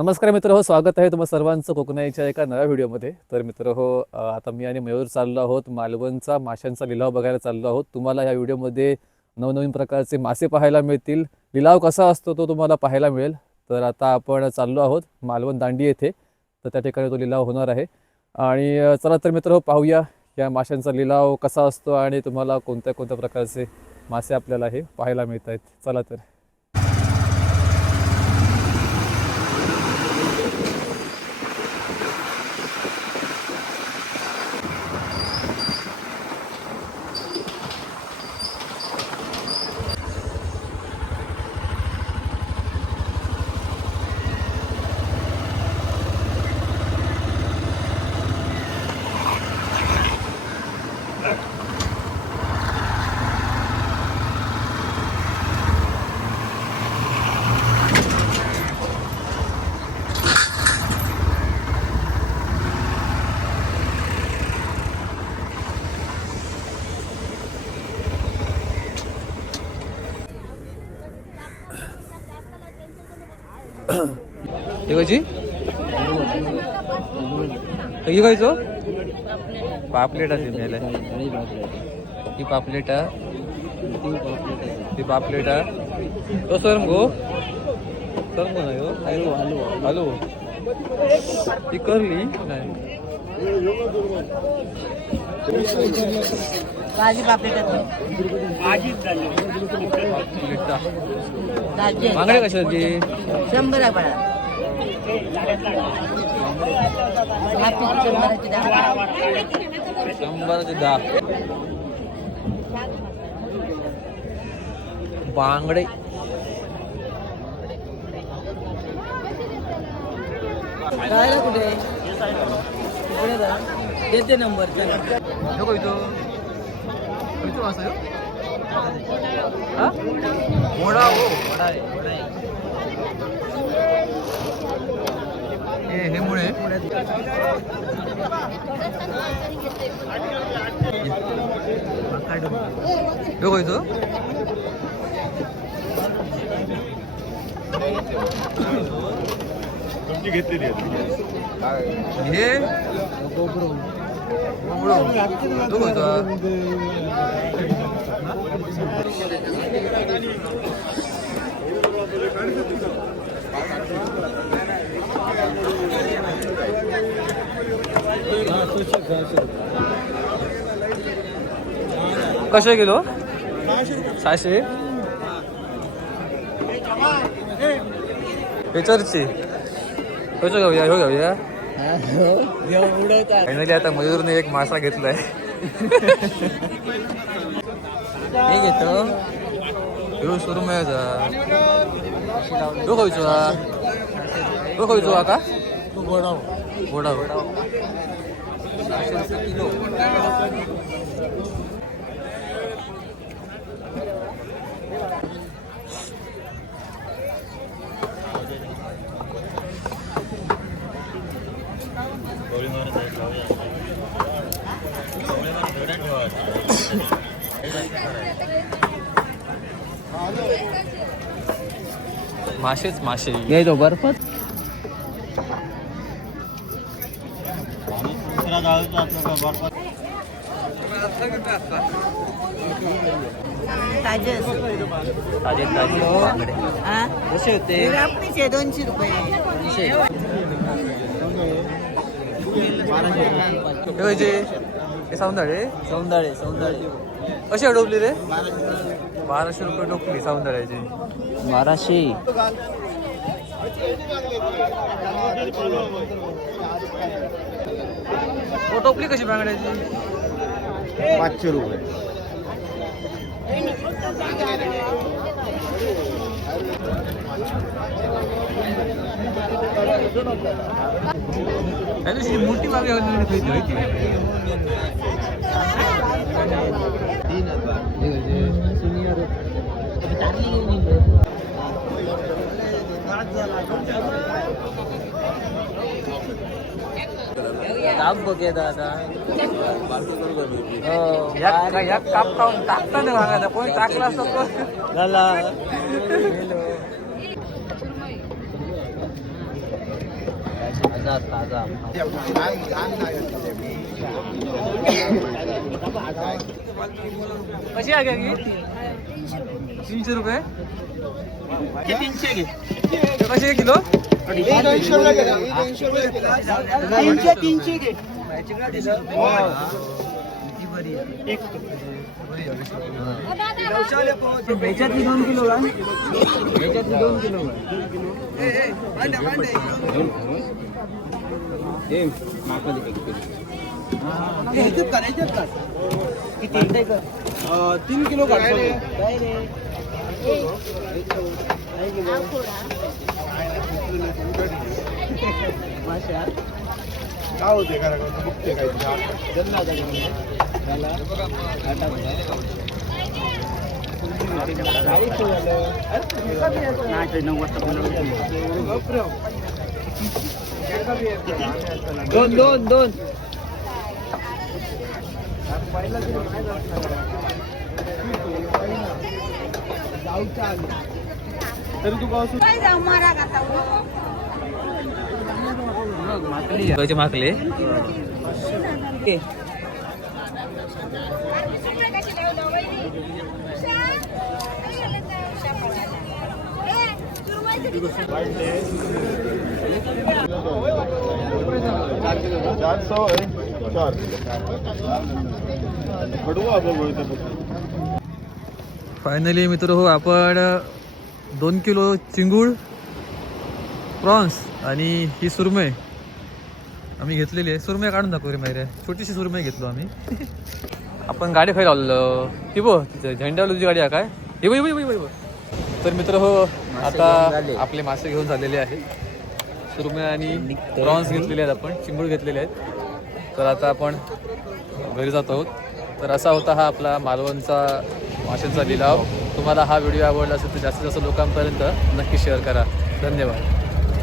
नमस्कार मित्र हो, स्वागत आहे तुम्हा सर्वांचं कोकणाईच्या एका नव्या व्हिडिओमध्ये. तर मित्र हो, आता मी आणि मयूर चाललो आहोत मालवणचा माशांचा लिलाव बघायला चाललो आहोत. तुम्हाला या व्हिडिओमध्ये नवनवीन प्रकारचे मासे पाहायला मिळतील. लिलाव कसा असतो तो तुम्हाला पाहायला मिळेल. तर आता आपण चाललो आहोत मालवण दांडी येथे, तर त्या ठिकाणी तो लिलाव होणार आहे. आणि चला तर मित्र हो, पाहूया या माशांचा लिलाव कसा असतो आणि तुम्हाला कोणत्या कोणत्या प्रकारचे मासे आपल्याला हे पाहायला मिळत आहेत. चला तर. हे कशी हे खायचो पापलेट असेल न्यायला. ही पापलेट ती पापलेट तो सर गो सर म्हणा यो हॅलो हॅलो ती करली नाही. भाजी पापलेट बांगडे कशाची 100 आहे बळा. 100 बांगडे. राहायला कुठे देते नंबर. नको इथं इथं असं घोडा हो घोडा आहे घोडा आहे. हे मुळे नको इथं घेतलेली हे नको इथं कसे किलो 600. पेचरची कसं घेऊया हो घेऊया. फायनली आता मयूरने एक मासा घेतलाय. हे घेतो ह्यो सुरमयाचा तो खायचो तो खायचो का घोडा घोडा घोडा 600 रुपये किलो. मासेच मासे घ्यायचो बर्फच ताजे ताजे ताजे बांगडे कसे होते. 200 रुपये. हे सौंदळे सौंदाळे कशी अडवली रे 1200 रुपये टोपली सौंदळ्याची 1200. टोपली कशी बांगड्याची 500 रुपये. त्या दिवशी मोठी मागे दाब बघे दादा. या काप खाऊन टाकताना भागायचा कोणी टाकला असतो झाला. ताजा कशी आहे की 300 रुपये कशी आहे किलो 300 घे ह्याच्यातली 2 किलो का ह्याच्यातली 2 किलो किती 3 किलो काय होते बघते काय दोन तरी तू गाव माकले फायनली मित्र हो आपण 2 किलो चिंगूळ प्रॉन्स आणि ही सुरमई आम्ही घेतलेली आहे. सुरमई काढून दाखव रे माहिती छोटीशी सुरमई घेतलो आम्ही. आपण गाडी खायला लावलेलं ती बो झेंड्यावाली तुझी गाडी आहे काय हे बघ. तर मित्र हो आता आपले मासे घेऊन झालेले आहेत. सुरमई आणि प्रॉन्स घेतलेले आहेत आपण चिंगूळ घेतलेले आहेत. तर आता आपण घरी जात आहोत. तर असा होता हा आपला मालवणचा माशांचा लिलाव. तुम्हाला हा व्हिडिओ आवडला असेल तर जास्तीत जास्त लोकांपर्यंत नक्की शेअर करा. धन्यवाद.